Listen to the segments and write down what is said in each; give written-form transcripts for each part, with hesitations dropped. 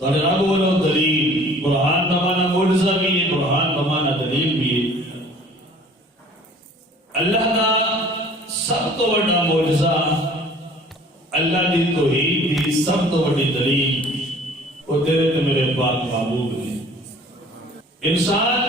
تو رب بولو دلیل، برہان بمانا معجزہ بھی ہے، برہان بمانا دلیل بھی ہے۔ اللہ دا سب تو بڑا معجزہ، اللہ دی توحید دی سب تو بڑی دلیل وہ تیرے تے میرے پاک محبوب نے۔ انسان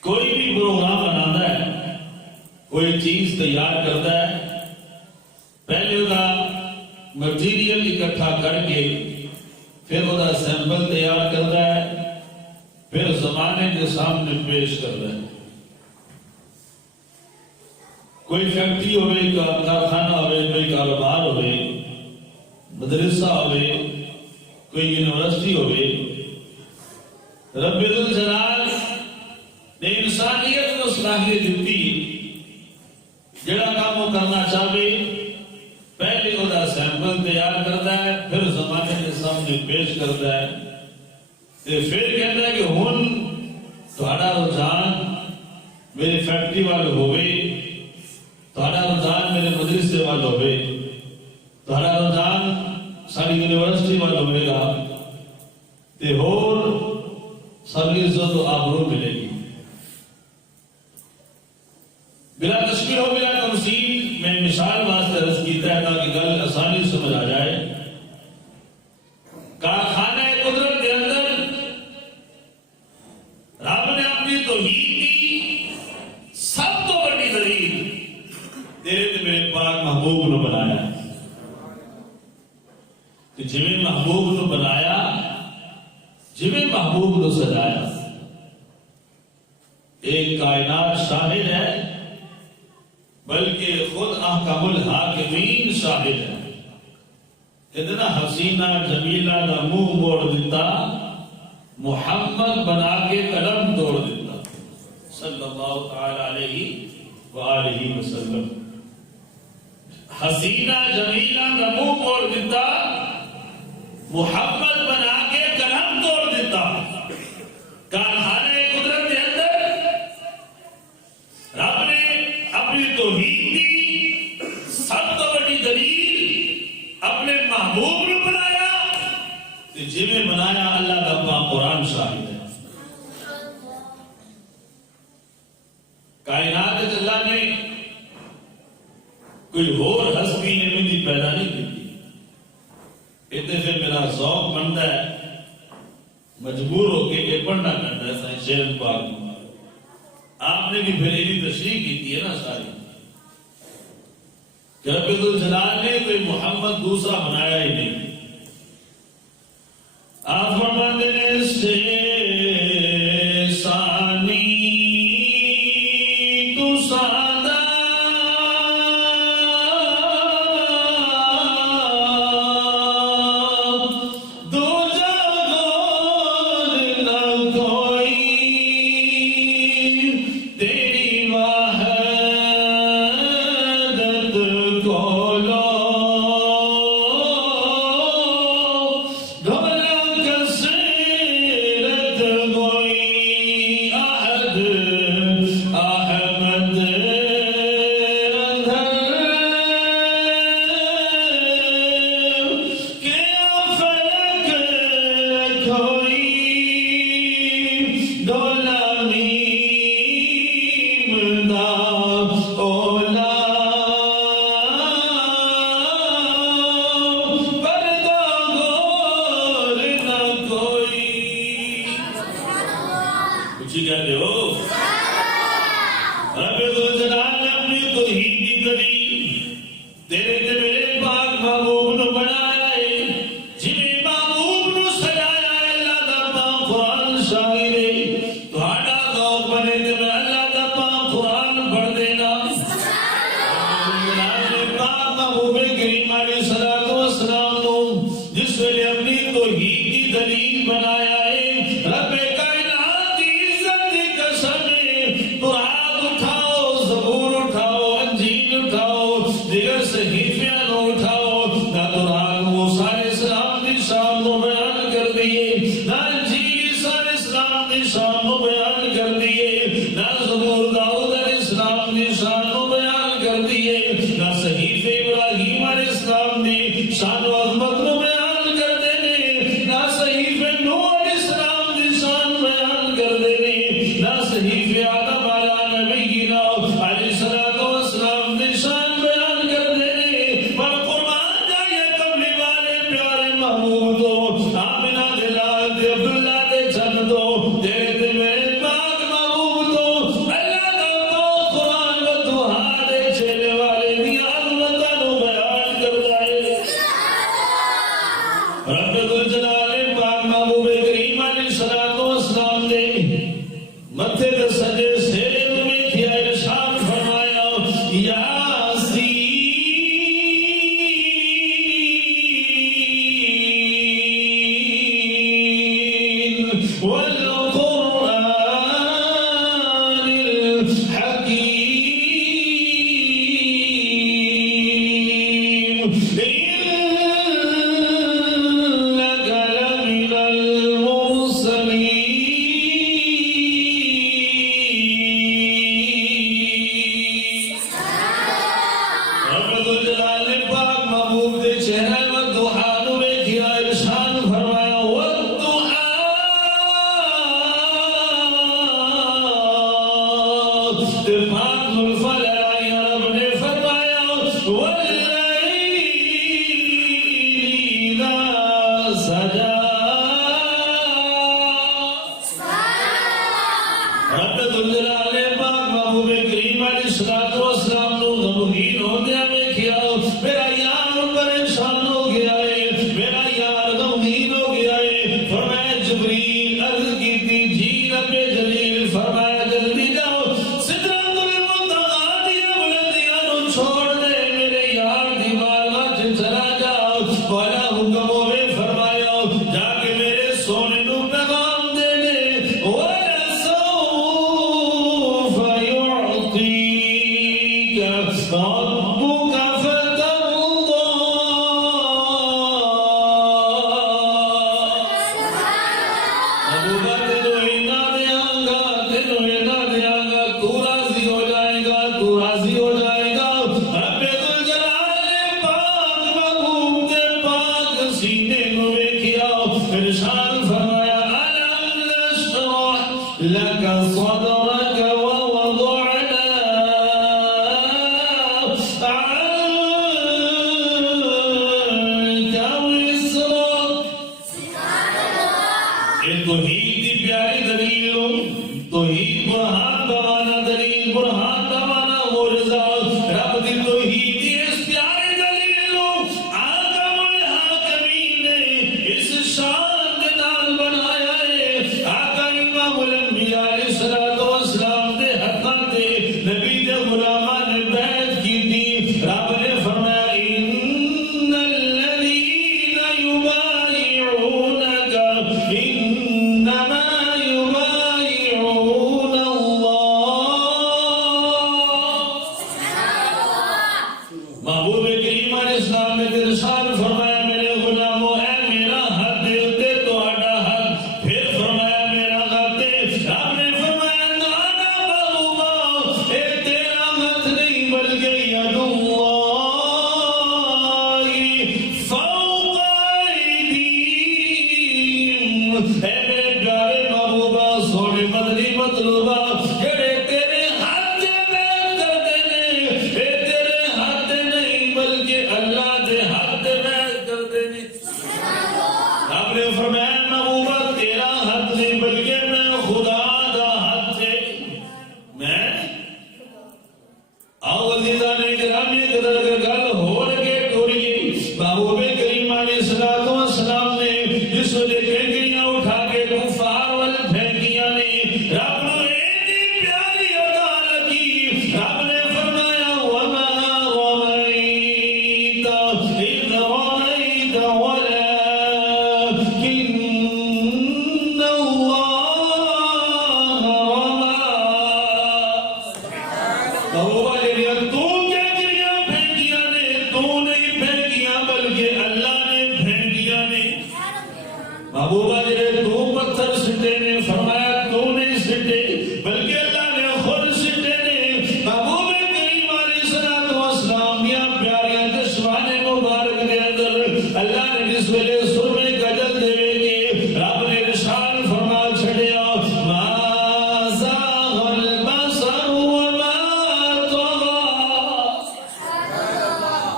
کوئی بھی پروگرام بناتا ہے، کوئی چیز تیار کرتا ہے، پہلے وہ مٹیریل اکٹھا کر کے پھر وہ سیمپل تیار کرتا ہے، پھر زمانے کے سامنے پیش کرتا ہے۔ کوئی فیکٹری ہوئے، کارخانہ ہوئے، کوئی کاروبار ہوئے، مدرسہ ہوئے، کوئی یونیورسٹی ہوئے، رب الجلال نے انسانیت کو صلاحیت دیتی جڑا کام وہ کرنا چاہے پہلے وہ سیمپل تیار کرتا ہے، پھر زمانے کے سامنے پیش کرتا ہے، پھر کہتا ہے کہ ہن تہاڈا رجحان میری فیکٹری والے ہوئے، تہاڈا رجحان میرے مدرسے والے ہوئے، تہاڈا رجحان ساری یونیورسٹی والے ہوئے گا، تے ہور ساری عزت و آبرو ملے گی۔ بلا تشبیہ و بلا تمثیل میں مثال واسطے عرض کیتا ہے تاکہ گل آسانی سمجھ آ جائے۔ کارخانہ قدرت کے اندر رب نے اپنی توحید کی سب تو بڑی دلیل تیرے تے میرے پاک محبوب نے بنایا ہے۔ کہ جویں محبوب نے بنایا، جویں محبوب نے سجایا، ایک کائنات شاہد ہے بلکہ خود احکم الحاکمین شاہد ہے۔ اتنا حسینہ جمیلہ کا منہ موڑ دیتا، محمد بنا کے قلم توڑ دیتا صلی اللہ تعالی علیہ وآلہ وسلم۔ حسینہ جمیلہ کا منہ موڑ دیتا، محمد بنا کے قلم توڑ دیتا۔ کارخانے قدرت کے اندر رب نے اپنی توحید کی سب تو بڑی دلیل اپنے محبوب نے بنایا، جنہیں بنایا اللہ کا پاک قرآن شاہد ہے۔ کائنات اللہ نے کوئی اور ہستی نے پیدا نہیں کی، اتنے پھر میرا ذوق بنتا ہے، مجبور ہو کے یہ پڑھنا پڑتا ہے سائیں شیر پاک۔ آپ نے بھی پھر یہ تشریح کی ہے نا ساری، کہ رب الجلال نے کوئی محمد دوسرا بنایا ہی نہیں۔ آپ فرماتے ہیں سے ثانی تو سادہ شان و عظمت کو بیان کرتے ہیں، ارشاد فرمایا میرے غلاموں اے میرا حد دے اتے تہاڈا حد پھر فرمایا میرا حد دے رب نے فرمایا نانا محبوبا اے تیرا حد نہیں بلکہ ید اللہ فوق ایدیہم اے میرے پیارے محبوبا سونے مدنی مطلوبہ جڑے تیرے ہاتھ میں کردے نے اے تیرے ہاتھ نہیں بلکہ اللہ دے ہاتھ میں کردے نے آپ نے فرمایا محبوبہ تیرا ہاتھ نہیں بلکہ میں خدا دا ہاتھ ہے میں آؤ عزیزان اکرامی قدر کا گل ہو لگے ٹوری محبوب کریم علیہ السلام نے جس وجہ پھینکیاں اٹھا کے کفار وال پھینکیاں نے رب نے ایڈی پیاری عطا لگی رب نے فرمایا وما رمیت اذ رمیت ولکن اللہ رمی محبوبہ جڑیاں تو کیکریاں پھینکیاں نے تو نہیں پھینکیاں بلکہ اللہ نے پھینکیاں نے محبوبہ جڑے تو پتھر سٹے نے فرمایا تو نہیں سٹے بلکہ اللہ نے خود سٹے نے محبوب کریم علیہ السلام دیاں پیاریاں چشمان مبارک دے اندر اللہ نے جس ویلے سرمے گجل دے گے رب نے ارشاد فرما چھڑیا ما زاغ البصر وما طغى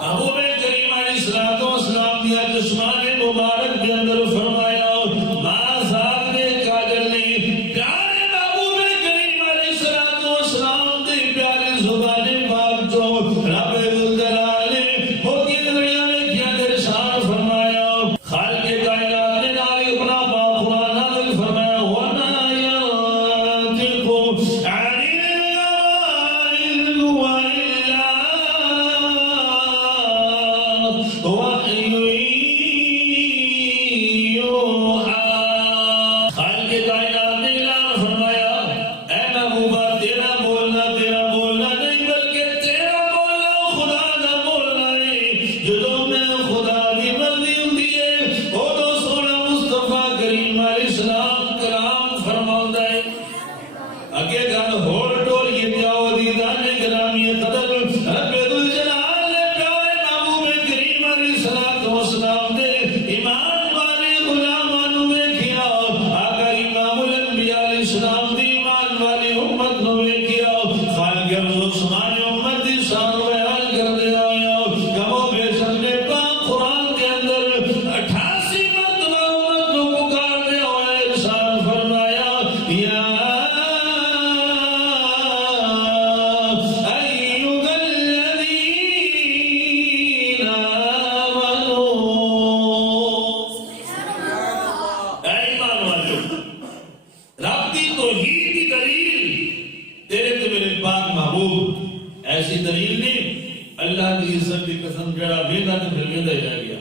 محبوب کریم علیہ السلام دیا چشمان مبارک دے اندر فرمایا ما زاغ دے کاجل نہیں پیارے محبوب کریم علیہ السلام دی پیاری زبان پاک جو رب ذوالجلال نے ہوتی دنیا میں کیا ارشاد فرمایا خالق کائنات نے ناری اپنا باقرآن نازل فرمایا وما ينطق عن الهوى إن هو إلا وحي يوحى خالق کائنات نے اعلان فرمایا اے محبوبہ تیرا بولنا نہیں بلکہ تیرا بولنا خدا دا بولنا ہے جدوں میں خدا دی مرضی ہوندی ہے اودوں سونا مصطفیٰ کریم علیہ السلام کلام فرماوندا ہے اگے گل ہور ٹور یہ جاؤ عزیزان گرامی قدر رب ذوالجلال نے پیارے محبوب کریم علیہ السلام دے ایمان والے غلاماں نوں ویکھیا آقا امام الانبیاء علیہ السلام دی ایمان والی امت نوں ویکھیا خالق الرحمن امت دی شان بیان کردے آیا کمو بیش نے پاک قرآن کے اندر 88 مرتبہ امت نوں پکارتے ہوئے ارشاد فرمایا یا ایھا الذین آمنوا اے ایمان والو رب کی توحید کی دلیل تیرے تو میرے پاک محبوب ایسی دلیل نہیں اللہ کی عزت کی قسم جڑا ویندا تے پھر ویندا ہی رہ گیا